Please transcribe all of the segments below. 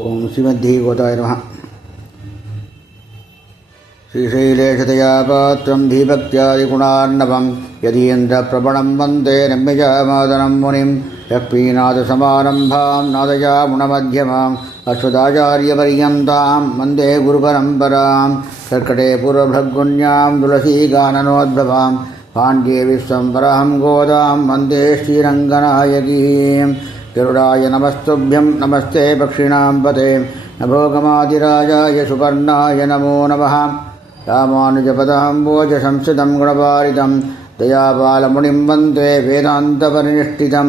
ओम श्रीमद्भागवताय नमः। श्रीशैलेशतया पात्रं धीभक्त्यादिगुणार्णवं यदीन्द्रप्रवणं वन्दे नम्यजामादनं मुनिं यक्ष्मीनाथसमारम्भां नादयामुनमध्यमाम् अश्वदाचार्यपर्यन्तां वन्दे गुरुपरम्परां कर्कटे पूर्वभृग्गुण्यां तुलसीगाननोद्भवां पाण्ड्ये विश्वम्भरां गोदां वन्दे श्रीरङ्गनायकीं गरुडाय नमस्तुभ्यं नमस्ते पक्षिणां पते नभोगमादिराजाय सुपर्णाय नमो नमः। रामानुजपदाम्बोजसंस्कृतं गुणपारितं दयापालमुनिं वन्दे वेदान्तपरिनिष्ठितं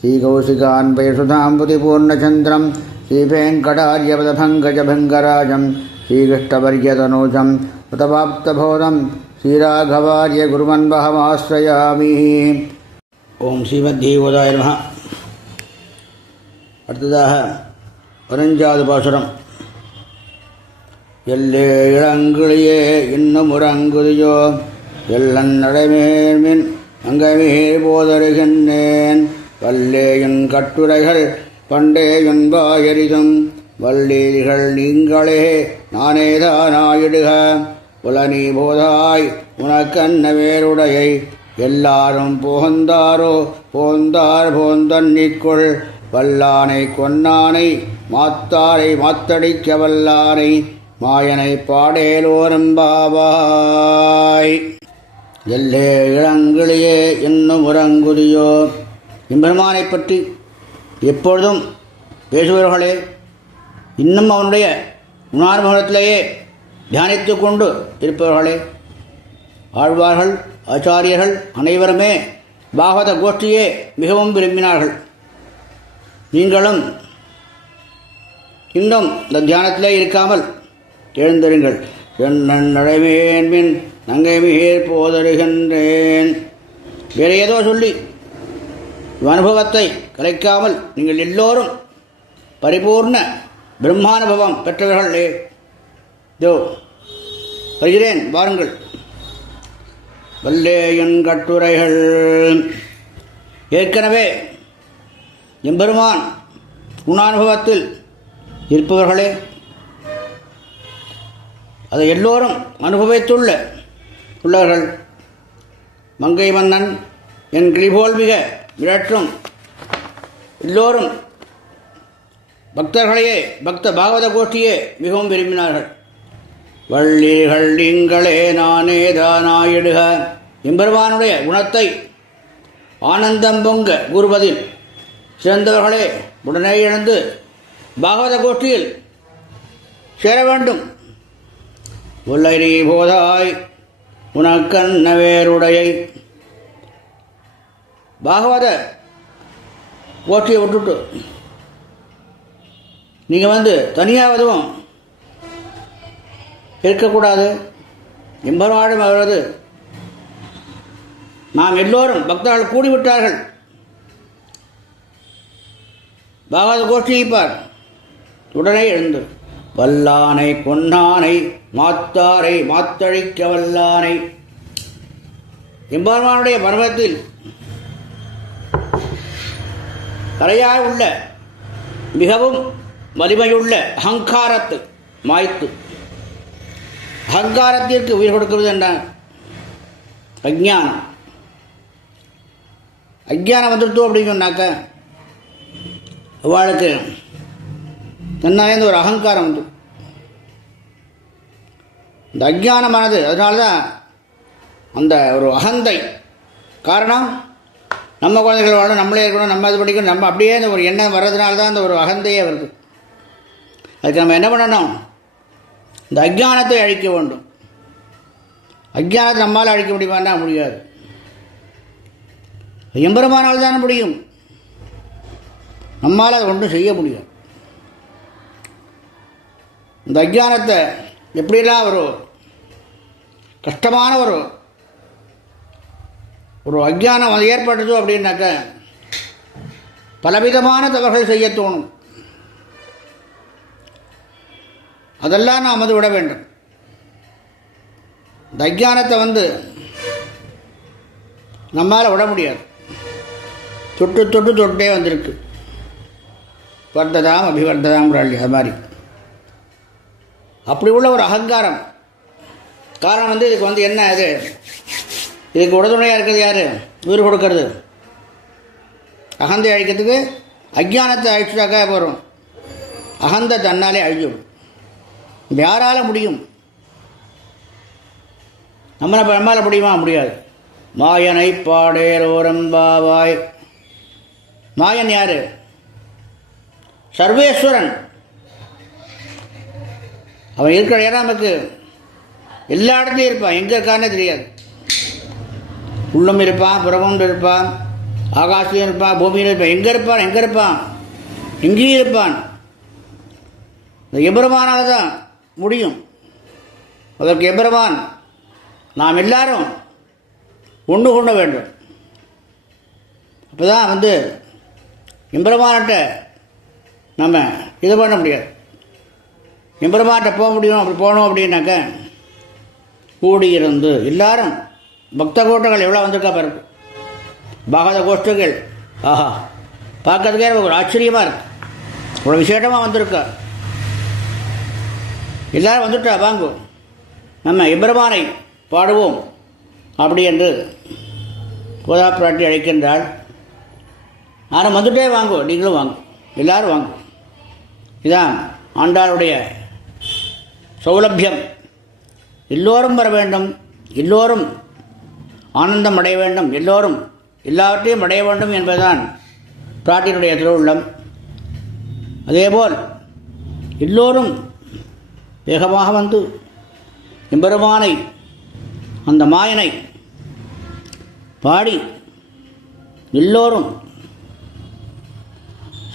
श्रीकौशिकान्वयसुधाम्बुधिपूर्णचन्द्रं श्रीवेङ्कटार्यपदपङ्कजभृङ्गराजं श्रीकृष्णवर्यतनूजं कृतवाप्तबोधं श्रीराघवार्य गुरुमन्वहमाश्रयामि। ஓம் ஸ்ரீமத்பாகவதாய நமः. அடுத்ததாக 15வது பாசுரம். எல்லே இளங்கிளியே இன்னும் உறங்குதியோ எல்லன் நடைமேல்மின் அங்கமீர் போதருகின்றேன் வல்லேயுன் கட்டுரைகள் பண்டேயுன் வாயரிதும் வல்லீதிகள் நீங்களே நானேதானாயிடுக புலனி போதாய் உனக்கன்ன வேறுடையை எல்லாரும் போந்தாரோ போந்தார் போந்தன்னிக்குள் வல்லானை கொன்னானை மாத்தாரை மாத்தடிக்க வல்லானை மாயனை பாடேலோரம்பாவாய். எல்லே இளங்கிளியே இன்னும் உறங்குதியோ. எம்பெருமானை பற்றி எப்பொழுதும் பேசுபவர்களே, இன்னும் அவனுடைய குணானுபவத்திலேயே தியானித்து கொண்டு இருப்பவர்களே, ஆழ்வார்கள் ஆச்சாரியர்கள் அனைவருமே பாகவத கோஷ்டியே மிகவும் விரும்பினார்கள். நீங்களும் இன்னும் இந்த தியானத்திலே இருக்காமல் எழுந்திருங்கள். என்னன் நடைமேன்மின் நங்கை மிகேர் போதருகின்றேன். வேறு ஏதோ சொல்லி அனுபவத்தை கலைக்காமல் நீங்கள் எல்லோரும் பரிபூர்ண பிரம்மானுபவம் பெற்றவர்களே. இதோ வருகிறேன், வாருங்கள். வல்லேயுன் கட்டுரைகள். ஏற்கனவே எம்பெருமான் குணானுபவத்தில் இருப்பவர்களே, அதை எல்லோரும் உள்ளவர்கள். மங்கை மன்னன் என் கிளிபோல் மிக விரற்றும் எல்லோரும் பக்தர்களையே, பக்த பாகவத கோஷ்டியே மிகவும் விரும்பினார்கள். வள்ளீர்கள் நீங்களே நானே தானாயிடுக. எம்பெருமானுடைய குணத்தை ஆனந்தம் பொங்க கூறுவதில் சிறந்தவர்களே, உடனே எழுந்து பாகவத கோஷ்டியில் சேர வேண்டும். உள்ளரி போதாய் உனக்கன்ன வேறுடையை. பாகவத கோஷ்டியை விட்டுட்டு நீங்கள் தனியாவதும் இருக்கக்கூடாது. எம்பெருமானும் அவரது நாம் எல்லோரும் பக்தர்கள் கூடிவிட்டார்கள். பாகவத கோஷ்டியைப்பார். உடனே எழுந்து வல்லானை கொன்னானை மாத்தாரை மாத்தழிக்க வல்லானை. எம்பெருமானுடைய பர்வத்தில் கரையாய் உள்ள மிகவும் வலிமையுள்ள அகங்காரத்தை மாய்த்து அகங்காரத்திற்கு உயிர் கொடுக்கிறது என்ற அஜ்ஞானம். அஜ்ஞானம் வந்துடுத்தோம் அப்படின்னு சொன்னாக்க அவளுக்கு தன்னாலேருந்து ஒரு அகங்காரம் வந்து இந்த அஜ்ஞானமானது. அதனால்தான் அந்த ஒரு அகந்தை காரணம். நம்ம குழந்தைகள் வாழணும், நம்மளே இருக்கணும், நம்ம அது படிக்கணும், நம்ம அப்படியே இந்த ஒரு எண்ணம் வர்றதுனால தான் அந்த ஒரு அகந்தையே வருது. அதுக்கு நம்ம என்ன பண்ணணும்? இந்த அஜ்ஞானத்தை அழிக்க வேண்டும். அஜ்ஞானத்தை நம்மால் அழிக்க முடியுமான்னா முடியாது. எம்பெருமானால் தானே முடியும். நம்மால் அதை ஒன்றும் செய்ய முடியும். இந்த அஜ்ஞானத்தை எப்படிலாம் ஒரு கஷ்டமான ஒரு அஜ்ஞானம் அது ஏற்பட்டதோ அப்படின்னாக்க பலவிதமான தவறுகள் செய்ய தோணும். அதெல்லாம் நாம் விட வேண்டும். இந்த அஜ்ஞானத்தை நம்மால் விட முடியாது. தொட்டு தொட்டு தொட்டே வந்திருக்கு. வர்த்ததாம் அபிவர்த்ததாம் அது மாதிரி அப்படி உள்ள ஒரு அகங்காரம். காரணம் இதுக்கு என்ன இது, இதுக்கு உடதுணையாக இருக்கிறது யார்? உயிர் கொடுக்கறது. அகந்தை அழிக்கிறதுக்கு அஜ்ஞானத்தை அழிச்சுட்டாக்கா போகிறோம். அகந்தை தன்னாலே அழிஞ்சிடும். யாரால் முடியும்? நம்மளால் முடியுமா? முடியாது. மாயனை பாடேரோரம்பாவாய். மாயன் யார்? சர்வேஸ்வரன். அவன் இருக்கிற இடம் நமக்கு எல்லா இடத்துலையும் இருப்பான். எங்கே இருக்கானே தெரியாது. உள்ளும் இருப்பான், புறமும் இருப்பான், ஆகாசிலும் இருப்பான், பூமியிலும் இருப்பான். எங்கே இருப்பான்? எங்கேயும் இருப்பான். இந்த எபெருமானாக தான் முடியும். அதற்கு எபெருமான் நாம் எல்லாரும் ஒன்று கொள்ள வேண்டும். அப்போ தான் எம்பெருமான்கிட்ட நம்ம இது பண்ண முடியாது. எம்பெருமான்கிட்ட போக முடியும். அப்படி போகணும் அப்படின்னாக்க கூடியிருந்து எல்லாரும் பக்த கோஷ்டங்கள் எவ்வளோ வந்திருக்கா பாருங்க. பாகவத கோஷ்டங்கள் ஆஹா பார்க்கறதுக்கே ஒரு ஆச்சரியமாக இருக்கு. இவ்வளோ விசேஷமாக வந்திருக்கா. எல்லோரும் வந்துட்டா வாங்கு நம்ம எம்பெருமானை பாடுவோம் அப்படி என்று கோதா பிராட்டி அழைக்கின்றாள். ஆனால் வந்துட்டே வாங்கு, நீங்களும் வாங்கு, எல்லோரும் வாங்கு. இதுதான் ஆண்டாளுடைய சௌலபியம். எல்லோரும் வர வேண்டும், எல்லோரும் ஆனந்தம் அடைய வேண்டும், எல்லோரும் எல்லாவற்றையும் அடைய வேண்டும் என்பதுதான் பிராட்டியினுடைய திருவுள்ளம். அதேபோல் எல்லோரும் வேகமாக வந்து எம்பெருமானை அந்த மாயனை பாடி எல்லோரும்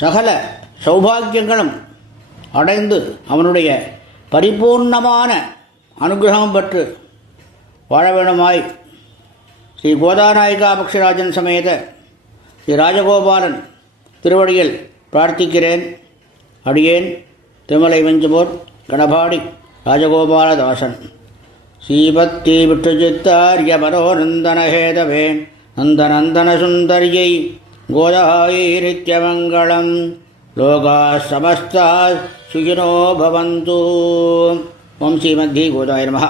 சகல சௌபாகியங்களும் அடைந்து அவனுடைய பரிபூர்ணமான அனுகிரகம் பெற்று வாழ வேண்டுமாய் ஸ்ரீ கோதாநாயிகா பக்ஷராஜன் சமேத ஸ்ரீ ராஜகோபாலன் திருவடியில் பிரார்த்திக்கிறேன். அடியேன் திருமலை வெஞ்சபோர் கணபாடி ராஜகோபாலதாசன். ஸ்ரீபக்தி விட்டுச்சித்தார்ய பரோநந்தனஹேதவே நந்தநந்தன சுந்தரியை கோதாயை நித்யமங்களம். லோகா சமஸ்தா சுகினோ பவந்து. ஓம் ஸ்ரீமத்தி கோதாய நமஹ.